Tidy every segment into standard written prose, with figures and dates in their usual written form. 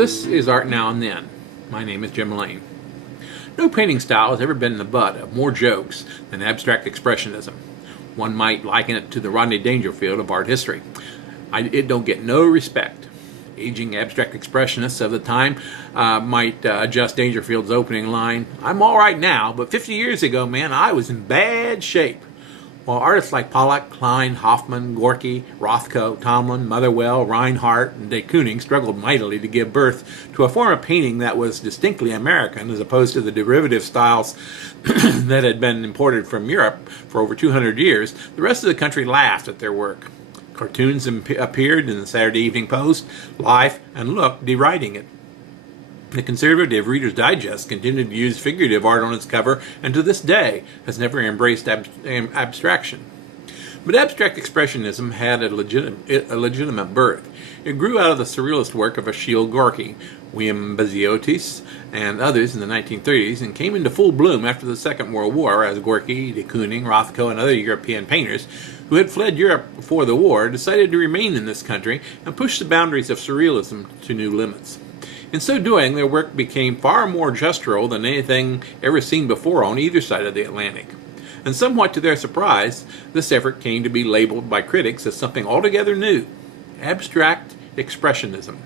This is Art Now and Then. My name is Jim Lane. No painting style has ever been the butt of more jokes than abstract expressionism. One might liken it to the Rodney Dangerfield of art history. It don't get no respect. Aging abstract expressionists of the time might adjust Dangerfield's opening line, "I'm all right now, but 50 years ago, man, I was in bad shape." While artists like Pollock, Klein, Hoffman, Gorky, Rothko, Tomlin, Motherwell, Reinhardt, and de Kooning struggled mightily to give birth to a form of painting that was distinctly American as opposed to the derivative styles that had been imported from Europe for over 200 years, the rest of the country laughed at their work. Cartoons appeared in the Saturday Evening Post, Life, and Look deriding it. The conservative Reader's Digest continued to use figurative art on its cover and to this day has never embraced abstraction. But abstract expressionism had a legitimate birth. It grew out of the surrealist work of Achille Gorky, William Beziotis, and others in the 1930s and came into full bloom after the Second World War as Gorky, de Kooning, Rothko, and other European painters who had fled Europe before the war decided to remain in this country and push the boundaries of surrealism to new limits. In so doing, their work became far more gestural than anything ever seen before on either side of the Atlantic. And somewhat to their surprise, this effort came to be labeled by critics as something altogether new: abstract expressionism.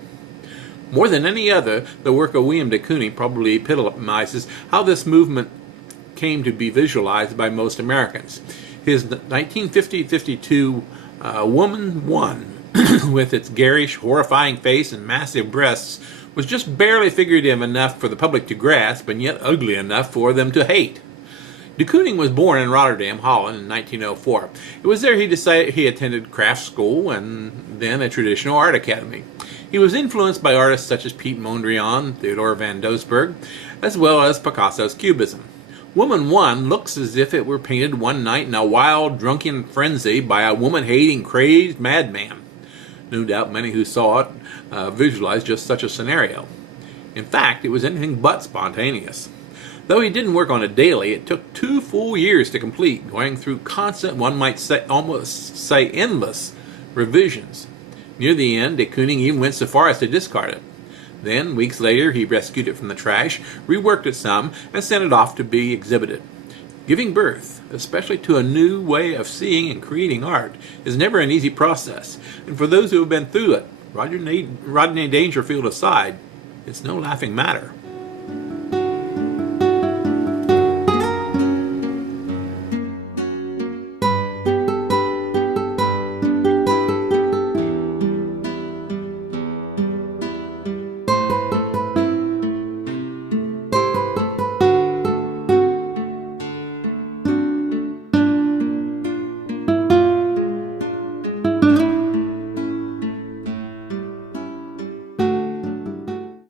More than any other, the work of William de Kooning probably epitomizes how this movement came to be visualized by most Americans. His 1950-52 Woman One, with its garish, horrifying face and massive breasts, was just barely figurative enough for the public to grasp, and yet ugly enough for them to hate. De Kooning was born in Rotterdam, Holland, in 1904. It was there he attended craft school and then a traditional art academy. He was influenced by artists such as Piet Mondrian, Theodore van Doesburg, as well as Picasso's Cubism. Woman One looks as if it were painted one night in a wild, drunken frenzy by a woman-hating, crazed madman. No doubt many who saw it visualized just such a scenario. In fact, it was anything but spontaneous. Though he didn't work on it daily, it took 2 full years to complete, going through constant, one might say, almost say endless, revisions. Near the end, de Kooning even went so far as to discard it. Then, weeks later, he rescued it from the trash, reworked it some, and sent it off to be exhibited. Giving birth, especially to a new way of seeing and creating art, is never an easy process, and for those who have been through it, Rodney Dangerfield aside, it's no laughing matter.